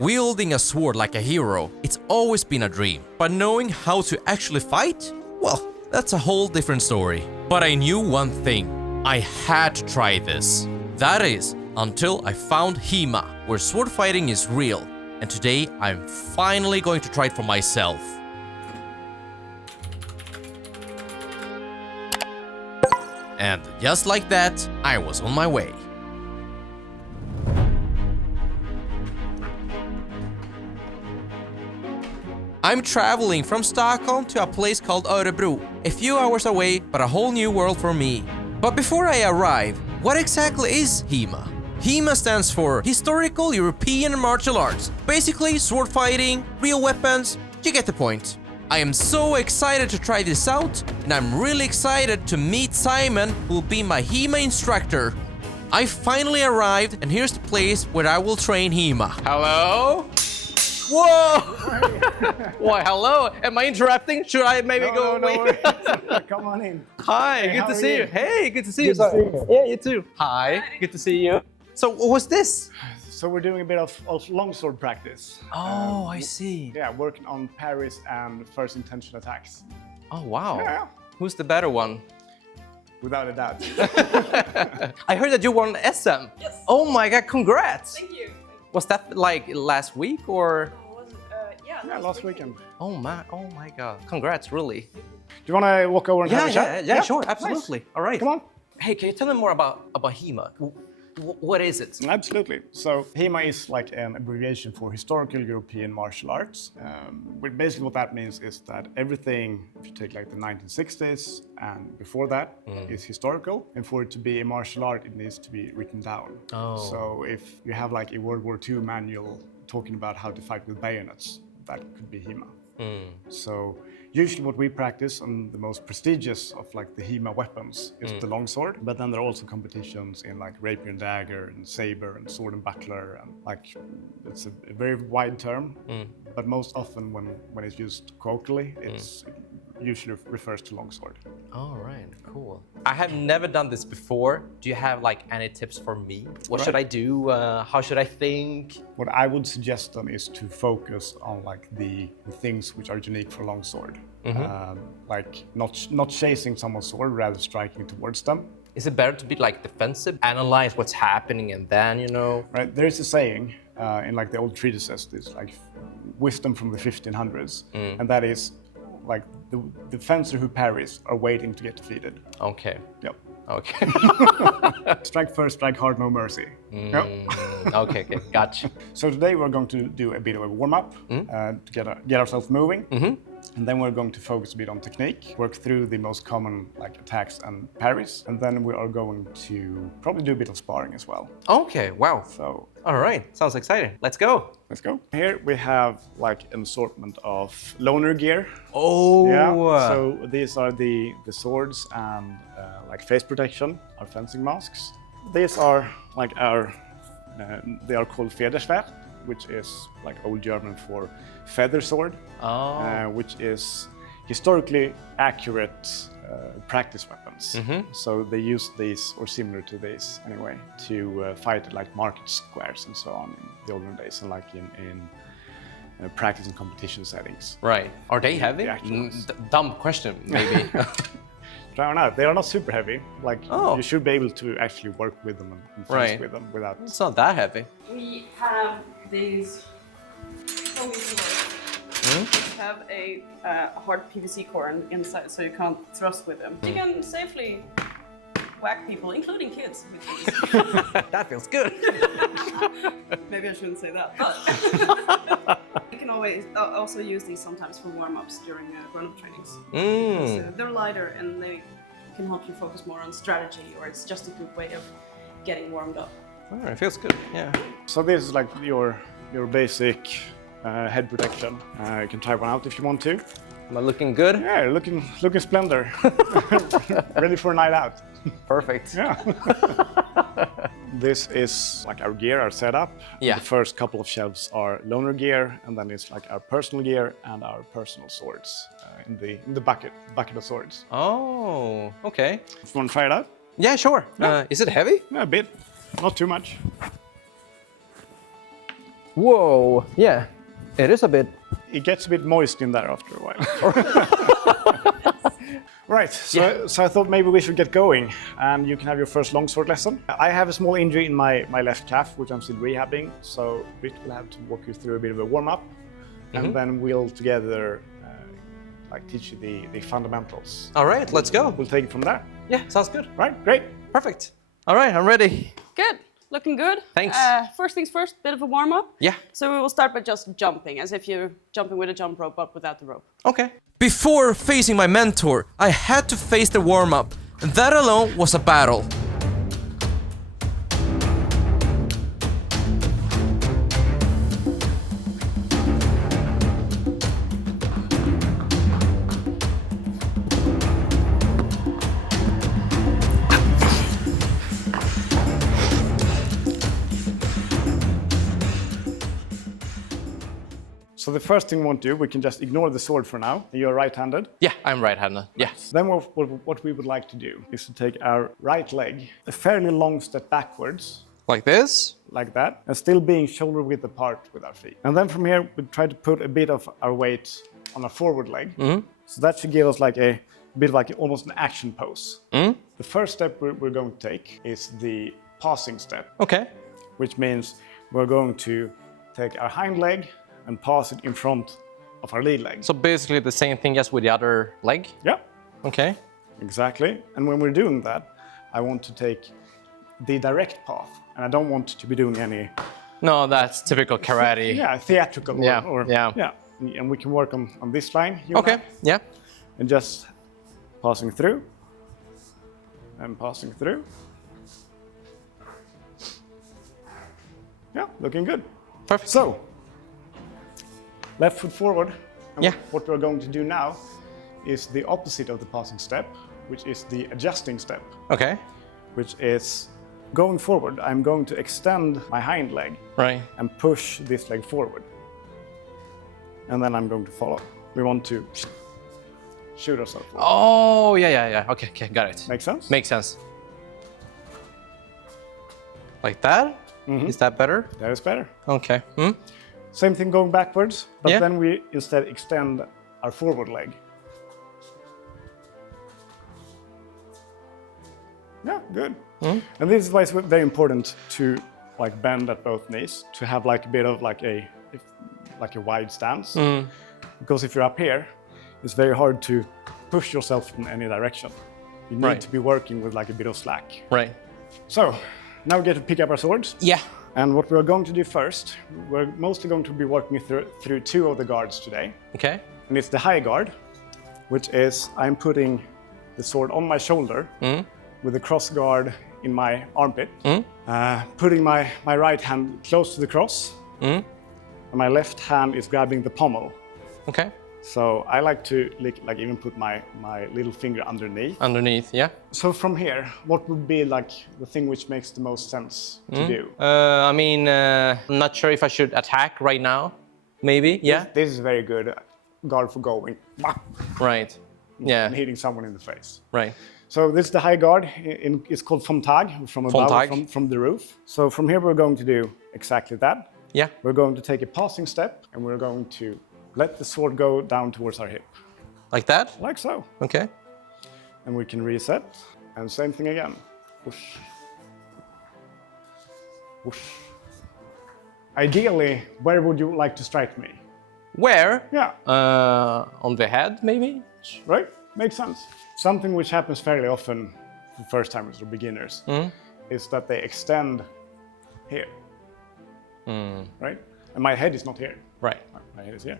Wielding a sword like a hero, it's always been a dream. But knowing how to actually fight? Well, that's a whole different story. But I knew one thing. I had to try this. That is, until I found HEMA, where sword fighting is real. And today, I'm finally going to try it for myself. And just like that, I was on my way. I'm traveling from Stockholm to a place called Örebro, a few hours away, but a whole new world for me. But before I arrive, what exactly is HEMA? HEMA stands for Historical European Martial Arts. Basically, sword fighting, real weapons, you get the point. I am so excited to try this out, and I'm really excited to meet Simon, who will be my HEMA instructor. I finally arrived, and here's the place where I will train HEMA. Hello? Whoa! Why, hello? Am I interrupting? Should I maybe go away? No, come on in. Hi, Hey, good how to are see you? you. Hey, good to see you. Good to see you. Yeah, you too. Hi, good to see you. So, what was this? So we're doing a bit of longsword practice. Oh, I see. Yeah, working on parries and first intention attacks. Oh, wow. Yeah, Who's the better one? without a doubt. I heard that you won SM. Yes. Oh my god, congrats. Thank you. Was that like last week or? Yeah, last weekend. Do Oh my god. Congrats, really. you want to walk over and have a chat? Yeah, sure, absolutely. Nice. All right. Come on. Hey, can you tell me more about HEMA? What is it? Absolutely. So HEMA is like an abbreviation for Historical European Martial Arts. Basically what that means is that everything, if you take like the 1960s and before that, is historical. And for it to be a martial art, it needs to be written down. Oh. So if you have like a World War II manual talking about how to fight with bayonets, that could be HEMA. So usually what we practice, and the most prestigious of like the HEMA weapons, is the longsword. But then there are also competitions in like rapier and dagger and saber and sword and buckler, and like it's a very wide term. But most often when it's used colloquially, it usually refers to longsword. All right, cool. I have never done this before. Do you have like any tips for me? What should I do? How should I think? What I would suggest then is to focus on like the things which are unique for longsword. Like not chasing someone's sword, rather striking towards them. Is it better to be like defensive, analyze what's happening, and then Right, there is a saying in like the old treatises, this like wisdom from the 1500s, and that is like the fencer who parries are waiting to get defeated. Okay. Yep. Okay. Strike first, strike hard, no mercy. Yep. Okay, gotcha. So today we're going to do a bit of a warm-up to get ourselves moving. And then we're going to focus a bit on technique, work through the most common like attacks and parries, and then we are going to probably do a bit of sparring as well. Okay, wow. So All right, sounds exciting. Let's go. let's go. Here we have like an assortment of loner gear. Oh. Yeah. So these are the swords and like face protection, our fencing masks. These are like our they are called Federschwert, which is like old German for feather sword, which is historically accurate practice weapons. So they use these, or similar to these anyway, to fight like market squares and so on in the olden days, and like in practice and competition settings. Right. Are they heavy? The actual ones. Dumb question, maybe. Try out. They are not super heavy. Like Oh. you should be able to actually work with them and fence Right. with them without. It's not that heavy. We have these foamy swords. Which have a hard PVC core inside, so you can't thrust with them. You can safely whack people, including kids, with these. That feels good. Maybe I shouldn't say that, but you can always also use these sometimes for warm-ups during grown-up trainings. So they're lighter and they can help you focus more on strategy, or it's just a good way of getting warmed up. All right, feels good. Yeah. So this is like your basic head protection. You can try one out if you want to. Am I looking good? Yeah, you're looking splendor. Ready for a night out. Perfect. Yeah. This is like our gear, our setup. Yeah. The first couple of shelves are loner gear, and then it's like our personal gear and our personal swords in the bucket of swords. Oh, okay. If you want to try it out? Yeah, sure. Yeah. Is it heavy? Yeah, a bit, not too much. Whoa, yeah, it is a bit. It gets a bit moist in there after a while. Right, so I thought maybe we should get going and you can have your first longsword lesson. I have a small injury in my left calf, which I'm still rehabbing, so Britt will have to walk you through a bit of a warm-up, and then we'll together like teach you the fundamentals. All right, let's go. We'll take it from there. Yeah, sounds good. Right, great. Perfect. All right, I'm ready. Good. Looking good. Thanks. First things first, bit of a warm up. Yeah. So we will start by just jumping, as if you're jumping with a jump rope, but without the rope. Okay. Before facing my mentor, I had to face the warm-up, and that alone was a battle. So the first thing we want to do, we can just ignore the sword for now. You're right-handed. Yeah, I'm right-handed. Yeah. Then what we would like to do is to take our right leg a fairly long step backwards, Like this? like that, and still being shoulder width apart with our feet. And then from here, we try to put a bit of our weight on our forward leg. So that should give us like a bit of like almost an action pose. The first step we're going to take is the passing step, Okay. which means we're going to take our hind leg and pass it in front of our lead leg. So basically the same thing as with the other leg? Yeah, Okay. exactly. And when we're doing that, I want to take the direct path, and I don't want to be doing any No, that's typical karate. theatrical Yeah, or yeah. And we can work on this line. Okay. Yeah. And just passing through and passing through. Yeah, looking good. Perfect. So, left foot forward. And Yeah. what we're going to do now is the opposite of the passing step, which is the adjusting step, Okay. which is going forward. I'm going to extend my hind leg Right. and push this leg forward. And then I'm going to follow. We want to shoot ourselves forward. Oh, yeah. Okay, got it. Make sense? Makes sense. Like that? Is that better? That is better. Okay. Same thing going backwards, but Yeah. then we instead extend our forward leg. Yeah, good. And this is why it's very important to like bend at both knees, to have like a bit of like a wide stance. Because if you're up here, it's very hard to push yourself in any direction. You need Right. to be working with like a bit of slack. Right. So now we get to pick up our swords. Yeah. And what we're going to do first, we're mostly going to be working through two of the guards today. Okay. And it's the high guard, which is I'm putting the sword on my shoulder with the cross guard in my armpit, putting my right hand close to the cross, and my left hand is grabbing the pommel. Okay. So I like to like even put my little finger underneath. Underneath, yeah. So from here, what would be like the thing which makes the most sense to do? I mean, I'm not sure if I should attack right now. Maybe, yeah. This is very good guard for going. Right. Yeah. And hitting someone in the face. Right. So this is the high guard. It's called vom Tag, from above, Tag. from the roof. So from here we're going to do exactly that. Yeah. We're going to take a passing step, and we're going to let the sword go down towards our hip, Like that? like so. Okay. And we can reset, and same thing again. Whoosh. Whoosh. Ideally, where would you like to strike me? Where? Yeah, On the head, maybe? right? Makes sense. Something which happens fairly often for first-timers or beginners is that they extend here, right? And my head is not here. Right. My head is here.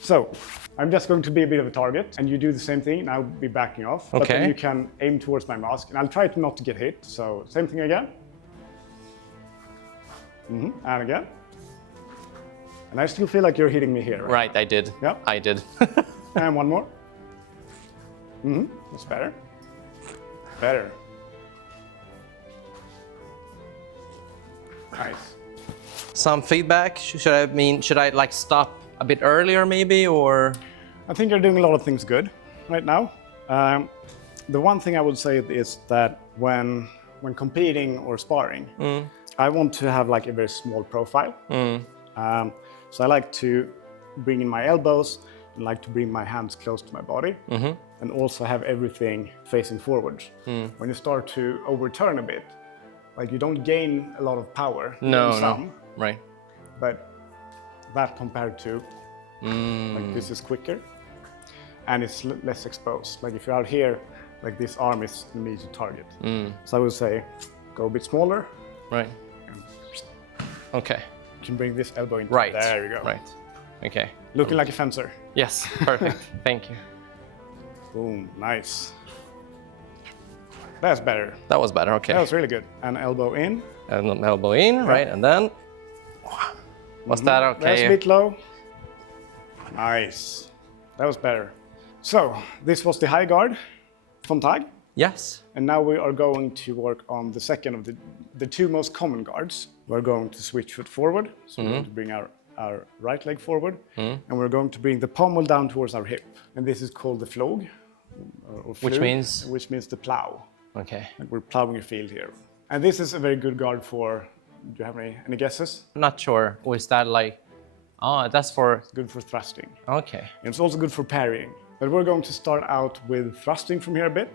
So I'm just going to be a bit of a target, and you do the same thing, and I'll be backing off. But then Okay. you can aim towards my mask, and I'll try to not to get hit. So same thing again. And again. And I still feel like you're hitting me here, right? Right, I did. Yeah. I did. And one more. That's better. Better. Nice. Some feedback? Should I like stop a bit earlier maybe, or? I think you're doing a lot of things good right now. The one thing I would say is that when competing or sparring, I want to have like a very small profile. So I like to bring in my elbows and like to bring my hands close to my body and also have everything facing forwards. When you start to overturn a bit, like you don't gain a lot of power. No. Right. But that compared to like this is quicker and it's less exposed. Like if you're out here, like this arm is an easy target. So I would say go a bit smaller. Right. Okay. You can bring this elbow in. Right. There you go. Right. Okay. Looking like a fencer. Yes. Perfect. Thank you. Boom. Nice. That's better. That was better. Okay. That was really good. And elbow in. And an elbow in, right? And then. Was that okay? That's a bit low. Nice. That was better. So this was the high guard from tag. Yes. And now we are going to work on the second of the two most common guards. We're going to switch foot forward. So we're going to bring our right leg forward. And we're going to bring the pommel down towards our hip. And this is called the flog. Or Which means? Which means the plow. Okay. Like we're plowing a field here. And this is a very good guard for, do you have any guesses? I'm not sure. Or is that like, oh, that's for... It's good for thrusting. Okay. And it's also good for parrying. But we're going to start out with thrusting from here a bit.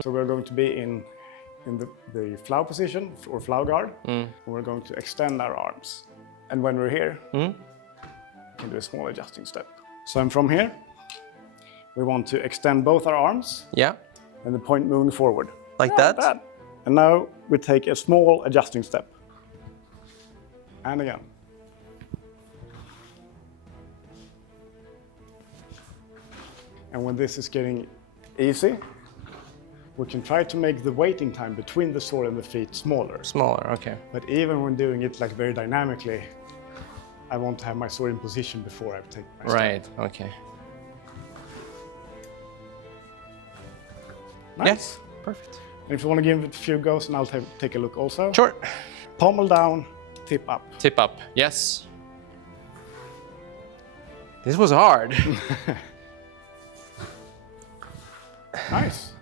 So we're going to be in the flow position or flow guard. And we're going to extend our arms. And when we're here, we can do a small adjusting step. So I'm from here. We want to extend both our arms. Yeah. And the point moving forward. Like that? And now we take a small adjusting step. And again. And when this is getting easy, we can try to make the waiting time between the sword and the feet smaller. Smaller, okay. But even when doing it like very dynamically, I want to have my sword in position before I take my step. Right, okay. Nice. Yes, perfect. And if you want to give it a few goes, and I'll take a look also. Sure. Pommel down, tip up. Tip up, yes. This was hard. Nice.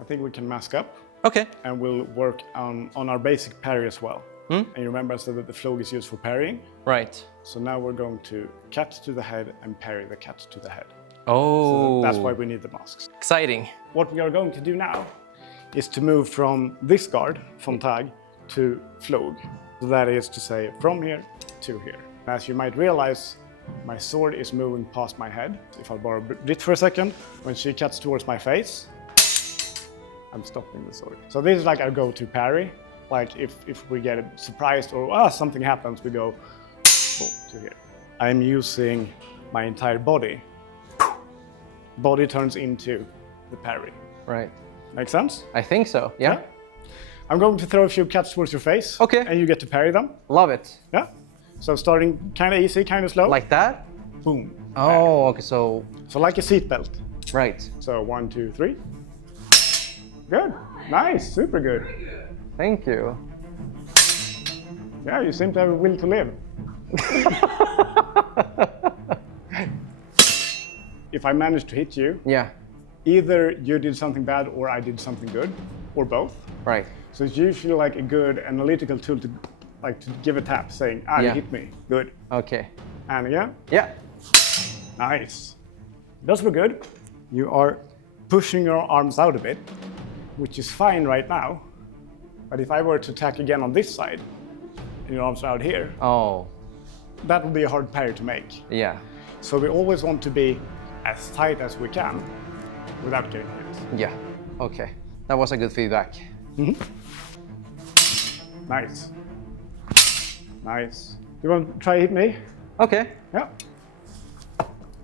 I think we can mask up. Okay. And we'll work on our basic parry as well. And you remember I said that the flog is used for parrying? Right. So now we're going to cat to the head and parry the cat to the head. Oh. So that's why we need the masks. Exciting. What we are going to do now is to move from this guard, from tag, to flog. So that is to say, from here to here. As you might realize, my sword is moving past my head. If I borrow Brit for a second, when she cuts towards my face, I'm stopping the sword. So this is like our go-to parry. Like if we get surprised or something happens, we go boom, to here. I'm using my entire body. Body turns into the parry. Right. Make sense? I think so. Yeah. I'm going to throw a few cuts towards your face. Okay. And you get to parry them. Love it. Yeah. So starting kind of easy, kind of slow. Like that? Boom. Oh, okay. So. So like a seatbelt. Right. So 1, 2, 3. Good. Nice. Super good. Thank you. Yeah, you seem to have a will to live. If I manage to hit you, Yeah. either you did something bad or I did something good, or both. Right. So it's usually like a good analytical tool to give a tap saying, you Yeah. hit me. Good. Okay. And again. Yeah. Nice. Those were good. You are pushing your arms out a bit, which is fine right now. But if I were to attack again on this side, and your arms are out here, Oh. that would be a hard parry to make. Yeah. So we always want to be as tight as we can without getting hit. Yeah. Okay. That was a good feedback. Nice. Nice. You want to try hit me? Okay. Yeah.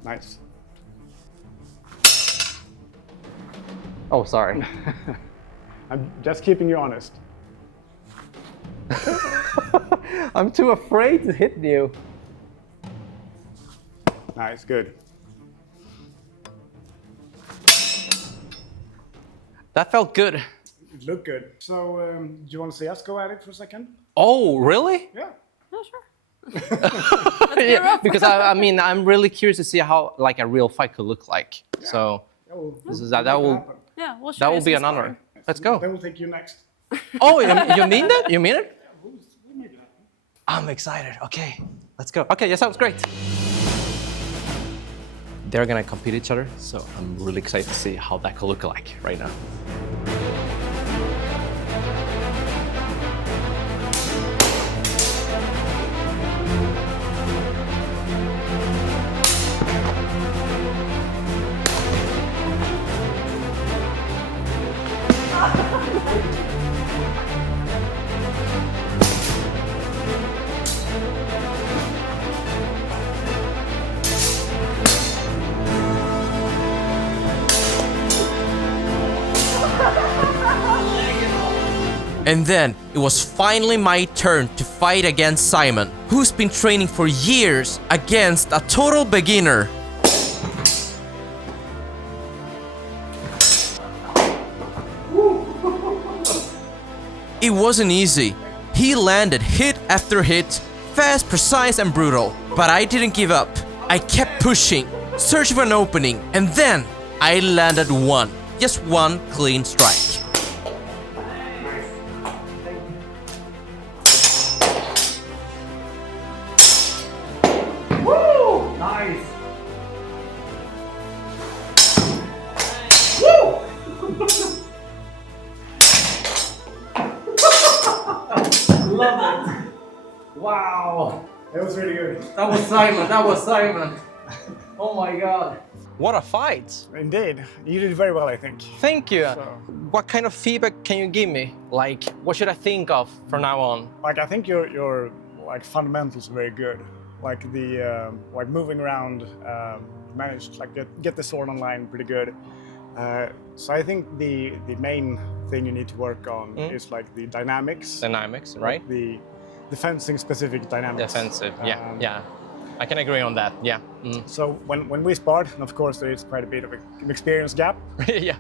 Nice. Oh, sorry. I'm just keeping you honest. I'm too afraid to hit you. Nice, good. That felt good. It looked good. So, do you want to see us go at it for a second? Oh, really? Yeah. Oh, sure. Yeah, because I mean, I'm really curious to see how like a real fight could look like. So that will Yeah, we'll show that you will be some an honor. sparring. Let's go. Then we'll take you next. Oh, you mean that? You mean it? We'll make it happen. I'm excited. Okay, Let's go. Okay, that sounds great. They're gonna compete each other, so I'm really excited to see how that could look like right now. And then it was finally my turn to fight against Simon, who's been training for years against a total beginner. It wasn't easy. He landed hit after hit, fast, precise and brutal. But I didn't give up. I kept pushing, searching for an opening, and then I landed one. Just one clean strike. Nice. Love it. Wow. It was really good. That was Simon. That was Simon. Oh my God. What a fight. Indeed. You did very well, I think. Thank you. So, What kind of feedback can you give me? Like, what should I think of from now on? like, I think your like fundamentals are very good. Like the like moving around, managed like get the sword online pretty good. So I think the main thing you need to work on is like the dynamics. Dynamics, right? The fencing specific dynamics. Defensive. Yeah, yeah. I can agree on that. Yeah. So when we sparred, and of course there is quite a bit of an experience gap. Yeah.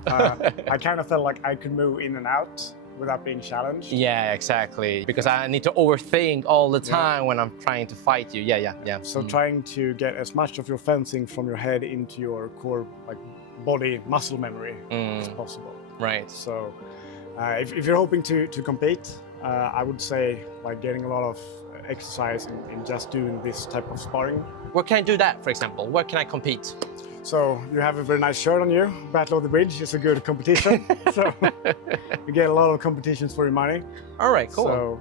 I kind of felt like I could move in and out without being challenged. Yeah, exactly. Because I need to overthink all the time when I'm trying to fight you. Yeah. So trying to get as much of your fencing from your head into your core, like body muscle memory as possible. Right. So if you're hoping to compete, I would say like getting a lot of exercise in just doing this type of sparring. Where can I do that, for example? Where can I compete? So you have a very nice shirt on you. Battle of the Bridge is a good competition. So you get a lot of competitions for your money. All right, cool. So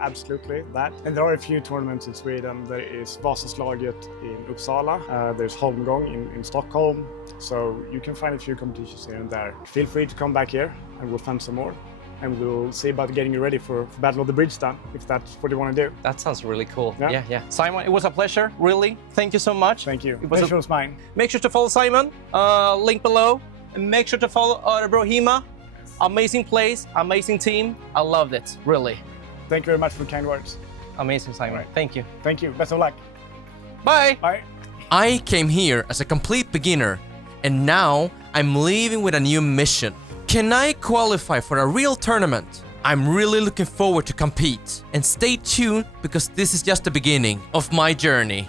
absolutely that. And there are a few tournaments in Sweden. There is Vasaslaget in Uppsala. There's Holmgång in Stockholm. So you can find a few competitions here and there. Feel free to come back here and we'll find some more. And we'll see about getting you ready for Battle of the Bridge then, if that's what you want to do. That sounds really cool. Yeah. Yeah. Simon, it was a pleasure, really. Thank you so much. Thank you. It was Pleasure was mine. Make sure to follow Simon, link below. And make sure to follow Örebro HEMA. Amazing place, amazing team. I loved it, really. Thank you very much for the kind words. Amazing, Simon. Right. Thank you. Thank you. Best of luck. Bye. Bye. I came here as a complete beginner, and now I'm leaving with a new mission. Can I qualify for a real tournament? I'm really looking forward to compete, and stay tuned because this is just the beginning of my journey.